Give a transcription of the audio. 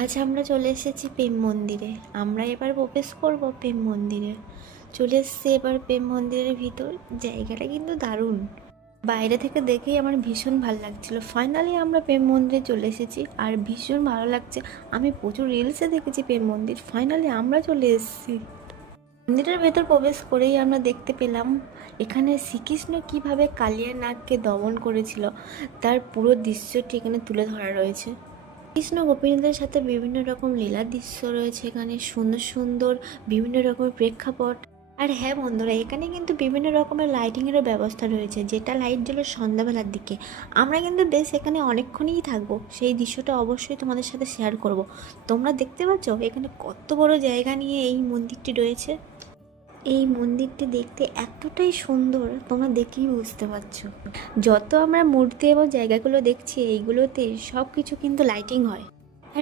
আজ আমরা চলে এসেছি প্রেম মন্দিরে। আমরা এবার প্রবেশ করব প্রেম মন্দিরে। চলে এসেছি এবার প্রেম মন্দিরের ভিতর। জায়গাটা কিন্তু দারুণ। বাইরে থেকে দেখেই আমার ভীষণ ভালো লাগছিল। ফাইনালি আমরা প্রেম মন্দিরে চলে এসেছি আর ভীষণ ভালো লাগছে। আমি প্রচুর রিলসে দেখেছি প্রেম মন্দির, ফাইনালি আমরা চলে এসেছি। মন্দিরের ভেতর প্রবেশ করেই আমরা দেখতে পেলাম এখানে শ্রীকৃষ্ণ কীভাবে কালিয়া নাগকে দমন করেছিল তার পুরো দৃশ্যটি এখানে তুলে ধরা রয়েছে। কৃষ্ণ গোপীনাথের সাথে বিভিন্ন রকম লীলার দৃশ্য রয়েছে এখানে, সুন্দর সুন্দর বিভিন্ন রকমের প্রেক্ষাপট। আর হ্যাঁ বন্ধুরা, এখানে কিন্তু বিভিন্ন রকমের লাইটিংয়েরও ব্যবস্থা রয়েছে, যেটা লাইট জ্বলে সন্ধ্যাবেলার দিকে। আমরা কিন্তু বেশ এখানে অনেকক্ষণই থাকবো, সেই দৃশ্যটা অবশ্যই তোমাদের সাথে শেয়ার করব। তোমরা দেখতে পাচ্ছ এখানে কত বড় জায়গা নিয়ে এই মন্দিরটি রয়েছে। এই মন্দিরটি দেখতে এতটাই সুন্দর, তোমরা দেখেই বুঝতে পারছো। যত আমরা মূর্তি এবং জায়গাগুলো দেখছি, এইগুলোতে সব কিছু কিন্তু লাইটিং হয়।